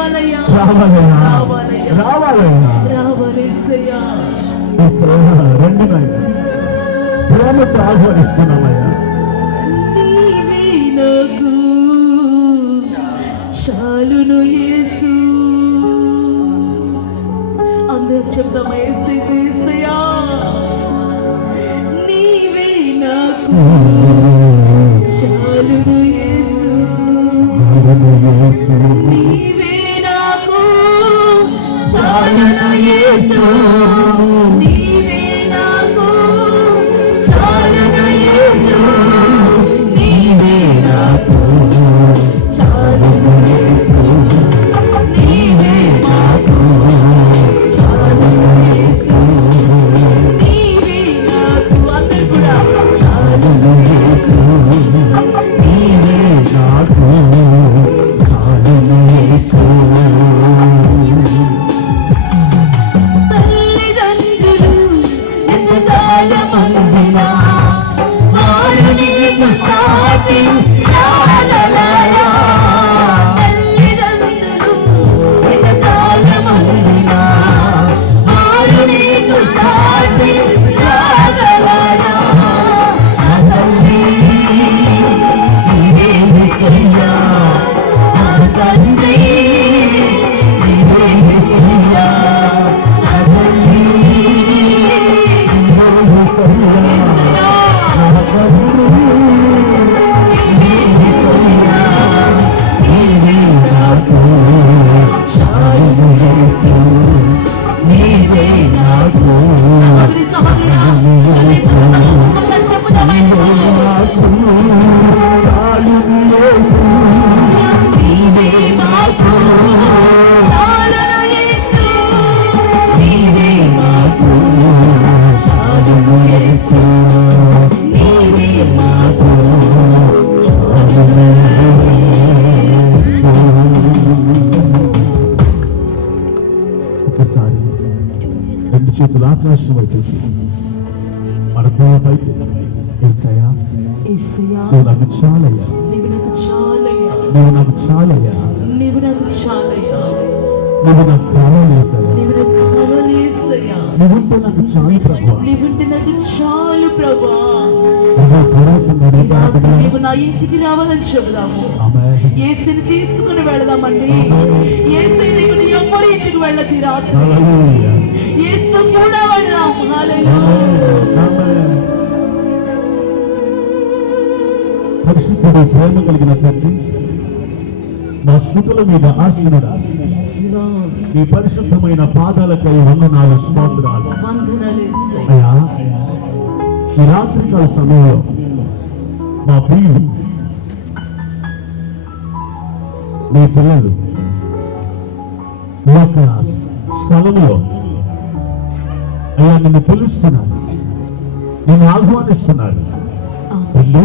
రావాలయ్యా, రావాలయ్యా, రావాలయ్యా, రావాలయ్యా, రావాలేసయ్యా. రెండు ప్రేమతో ఆహ్వానిస్తున్నామయ్యా. నీవే నాకు చాలును యేసు. అందరం చెప్దామా, యేసయ్యా నీవే నాకు చాలును యేసు, నీవే నాకు చాలును యేసు, నీవే నాకు చాలును యేసు, నీవే నాకు చాలును యేసు, నీవే నాకు చాలును యేసు, నీవే నాకు. అందరూ కూడా చాలును యేసు, నీవే నాకు చాలును యేసు. తల్లిదండ్రులు ఎంతకాలమందినా వారు నీకు సాటి రాగలరా? తల్లిదండ్రులు ఎంతకాలమందినా వారు నీకు సాటి రాగలరా? నా తల్లి నీవే యేసయ్యా, నా తండ్రి నీవే యేసయ్యా, నా తల్లి యేసయ్యా, నా తండ్రి నీవే యేసయ్యా, నీవే నాకు చాలును యేసు, నీవే నాకు చాలును యేసు, నీవే నాకు చాలును యేసు, నీవే నాకు చాలును యేసు, నీవే నాకు చాలును యేసు. ఒకసారి రెండు చేతులు ఆకాశం వైపు మన పైకి, యేసయ్యా యేసయ్యా నువ్వు నాకు చాలయ్యా, నీవు నాకు చాలయ్యా, నువ్వు నాకు చాలయ్యా, నీవు నాకు చాలయ్యా, నువ్వు నాకు కావాలి యేసయ్యా, నీవు నాకు కావాలి యేసయ్యా, నువ్వుంటే నాకు చాలు ప్రభువా. నీవుంటే నాకు చాలు ప్రభా. ఆమేన్. నీవు నా ఇంటికి రావాలని చెబుదాము. యేసుని తీసుకుని వెళదామండి. యేసు నీకు ఎవరి ఇంటికి వెళ్ళది రాత్రి, హల్లెలూయా. యేసుతో కూడా వెళదాము. హల్లెలూయా. ఆమేన్. పరిశుద్ధుడు, ప్రేమ కలిగిన తండ్రి, మా స్తుతుల మీద ఆశీనుడా, మీ పరిశుద్ధమైన పాదాలకై వందనాలు, స్తోత్రాలు. వందనాలు యేసయ్యా. అయ్యా, ఈ రాత్రికాల సమయంలో మా ప్రియులు, మీ పిల్లలు ఈ యొక్క స్థలంలో అయ్యా నిన్ను పిలుస్తున్నారు, నిన్ను ఆహ్వానిస్తున్నారు. తండ్రి,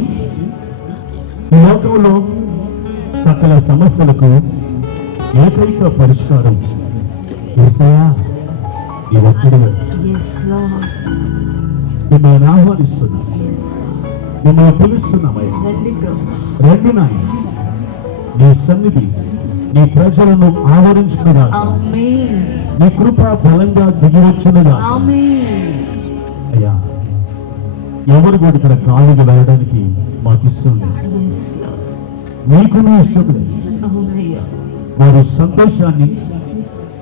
ఈ లోకంలో సకల సమస్యలకు ఏకైక పరిష్కారం యేసయ్యా ఈ ఒక్కడివే. Yes, Lord. మిమ్మల్ని ఆహ్వానిస్తున్నాం, Yes, Lord. మిమ్మల్ని పిలుస్తున్నామయ్యా. రండి ప్రభు. రండి నాయన, నీ సన్నిధి నీ ప్రజలను ఆవరించుకున్నా, ఆమేన్, నీ కృప బలంగా దిగివచ్చునుగా. ఆమేన్. అయ్యా, ఎవరు కూడా ఇక్కడ కాలుగా వెళ్ళడానికి మాకు ఇష్టం లేదు, Yes, Lord. నీకు నీ ఇష్టం లేదు. అవునయ్యా. వారు సంతోషాన్ని,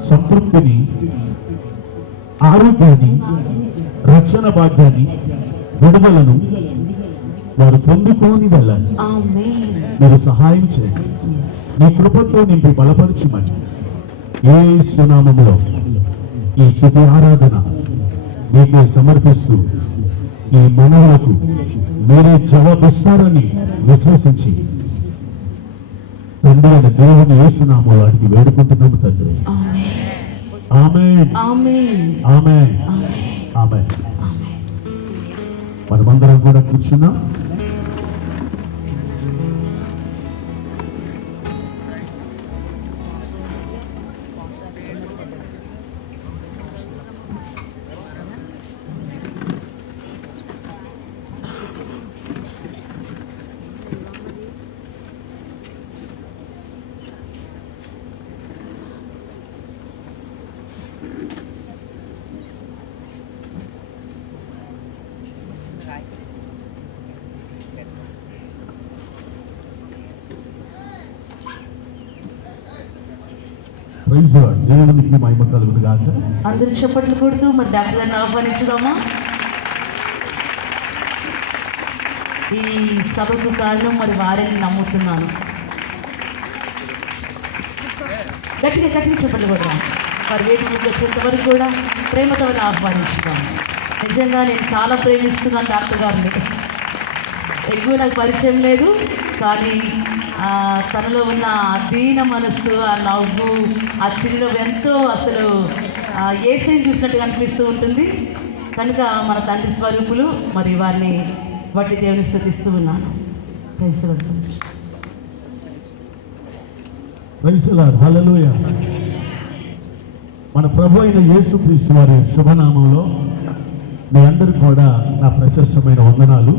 సంతృప్తిని, ఆరోగ్యాన్ని, రక్షణ భాగ్యాన్ని, విడుదలను వారు పొందుకొని వెళ్ళాలి. ఆమేన్. మీరు సహాయం చేయండి, Yes. నీ కృపతో నింపి బలపరచుమని యేసు నామములో ఈ స్తుతి ఆరాధన మీకే సమర్పిస్తూ ఈ మనవులకు మీరే జవాబిస్తారని విశ్వసించి తండ్రి అయిన దేవుని యేసు నామములో అడిగి వేడుకుంటున్నాము తండ్రి. ఆమేన్. ఆమేన్, ఆమేన్. ఆమేన్, ఆమేన్. మనమందరం కూడా కూర్చున్నాం. Praise Lord. దేవునికి మహిమ కలుగును గాక. అందరూ చప్పట్లు కొడుతూ మరి డాక్టర్ గారిని ఆహ్వానించుదామా. ఈ సభకు కారణం మరి వారిని నమ్ముతున్నాను. గట్టిగా గట్టిగా చెప్పండి కూడా వారి వేదికకి వచ్చేంత వరకు కూడా ప్రేమతో వాళ్ళని ఆహ్వానించుతాను. నిజంగా నేను చాలా ప్రేమిస్తున్నాను డాక్టర్ గారిని. ఎక్కువ నాకు పరిచయం లేదు, కానీ తనలో ఉన్న ఆ దీన మనస్సు, ఆ నవ్వు, ఆ చిరునవ్వు ఎంతో అసలు యేసుని చూసినట్టుగా అనిపిస్తూ ఉంటుంది. కనుక మన తండ్రి స్వరూపులు మరి వారిని బట్టి దేవుని స్తుతిస్తూ ఉన్నాను. Praise the Lord. Praise the Lord. హల్లెలూయా. మన ప్రభు అయిన యేసుక్రీస్తు వారి శుభనామంలో మీ అందరికీ కూడా నా ప్రశస్తమైన వందనాలు.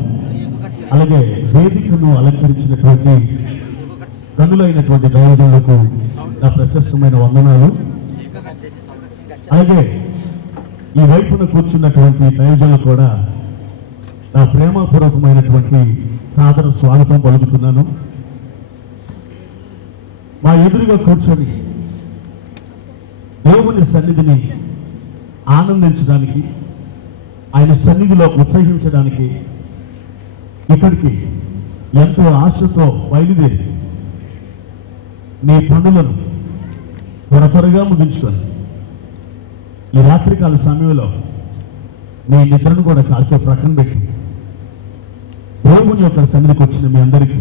అలాగే వేదికను అలంకరించినటువంటి కనులైనటువంటి దైవజనులకు నా ప్రశస్తమైన వందనాలు. అలాగే ఈ వైపున కూర్చున్నటువంటి దైవజనులు కూడా నా ప్రేమపూర్వకమైనటువంటి సాదర స్వాగతం పలుకుతున్నాను. మా ఎదురుగా కూర్చొని దేవుని సన్నిధిని ఆనందించడానికి, ఆయన సన్నిధిలో ఉత్సహించడానికి ఇక్కడికి ఎంతో ఆశతో బయలుదేరి నీ పనులను త్వరగా ముగించుకొని ఈ రాత్రికాల సమయంలో నీ నిద్రను కూడా కాసేపు ప్రక్కన పెట్టి దేవుని యొక్క సన్నిధికి వచ్చిన మీ అందరికీ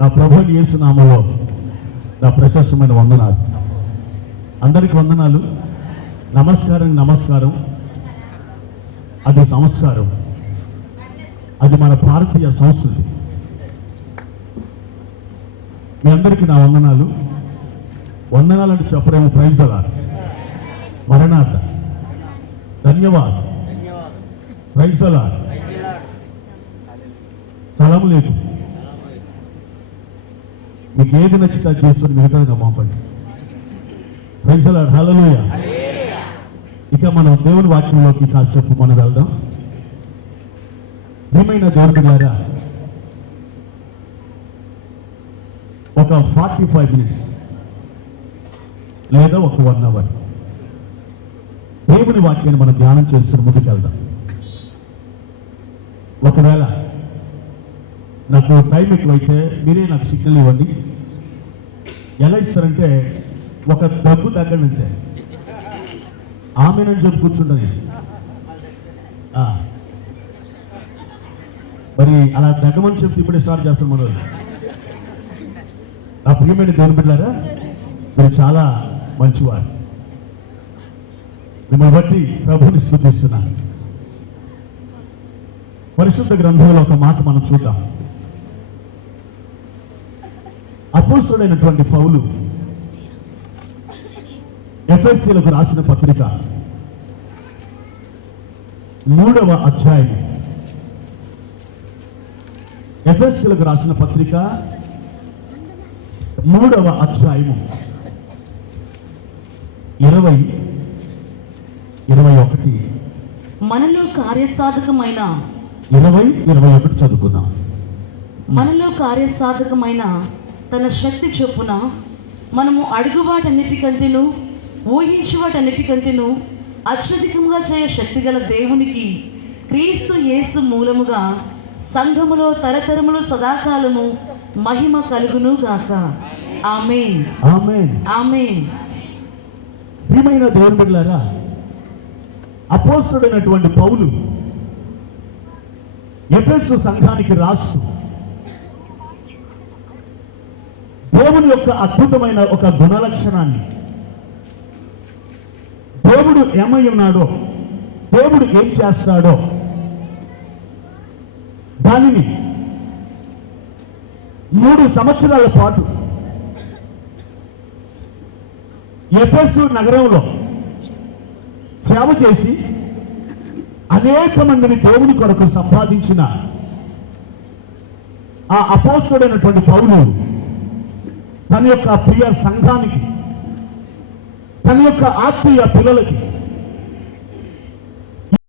నా ప్రభువుని యేసు నామములో నా ప్రశస్తమైన వందనాలు. అందరికీ వందనాలు. నమస్కారం. నమస్కారం అది సంస్కారం, అది మన భారతీయ సంస్కృతి. మీ అందరికీ నా వందనాలు. వందనాలు అంటే చెప్పరేమో. Praise the Lord. మరణార్థ ధన్యవాద్. Praise the Lord. సలాం లేదు. మీకు ఏది నచ్చితే అది తీసుకొని మిగతాదిగా పంపండి. Praise the Lord. హల్లెలూయా. ఇక మనం దేవుని వాక్యంలోకి కాసేపు మనం వెళ్దాం. ప్రియమైన దేవుని ద్వారా ఒక 45 మినిట్స్ లేదా ఒక 1 అవర్ దేవుని వాక్యాన్ని మనం ధ్యానం చేస్తున్న ముందుకు వెళ్దాం. ఒకవేళ నాకు టైం ఎక్కువైతే మీరే నాకు సిగ్నల్ ఇవ్వండి. ఎలా ఇస్తారంటే ఒక దగ్గు తగ్గనంతే ఆమెనని చెప్పి కూర్చుంటాను. మరి అలా దగ్గమని చెప్పి ఇప్పుడే స్టార్ట్ చేస్తాం మన వాళ్ళు. నా ప్రియమైన దేవుని బిడ్డలారా, మీరు చాలా మంచివారు. మిమ్మల్ని బట్టి ప్రభువుని స్తుతిస్తున్నాను. పరిశుద్ధ గ్రంథంలో ఒక మాట మనం చూద్దాం. అపోస్తలుడైనటువంటి పౌలు ఎఫెసీయులకు రాసిన పత్రిక 3వ అధ్యాయం. ఎఫెసీయులకు రాసిన పత్రిక 3వ అధ్యాయము 20-21 మనలో కార్యసాధకమైన 20-21 చదువుకుందాం. మనలో కార్యసాధకమైన తన శక్తి చొప్పున మనము అడుగు వాటన్నిటికంటేను ఊహించు వాటన్నిటికంటేను అత్యధికంగా చేయ శక్తిగల దేవునికి క్రీస్తు యేసు మూలముగా సంఘములో తరతరములు సదాకాలము మహిమ కలుగును గాక. ఆమేన్. ఆమేన్. ఆమేన్. ప్రియమైన దేవుని బిడ్డలారా, అపోస్తలుడైనటువంటి పౌలు ఎఫెసు సంఘానికి రాస్తూ దేవుని యొక్క అద్భుతమైన ఒక గుణలక్షణాన్ని, దేవుడు ఏమై ఉన్నాడో, దేవుడు ఏం చేస్తాడో దానిని 3 సంవత్సరాల పాటు ఎఫెసు నగరంలో సేవ చేసి అనేక మందిని దేవుని కొరకు సంపాదించిన ఆ అపోస్తలుడైనటువంటి పౌలు తన యొక్క ప్రియ సంఘానికి, తన యొక్క ఆత్మీయ పిల్లలకి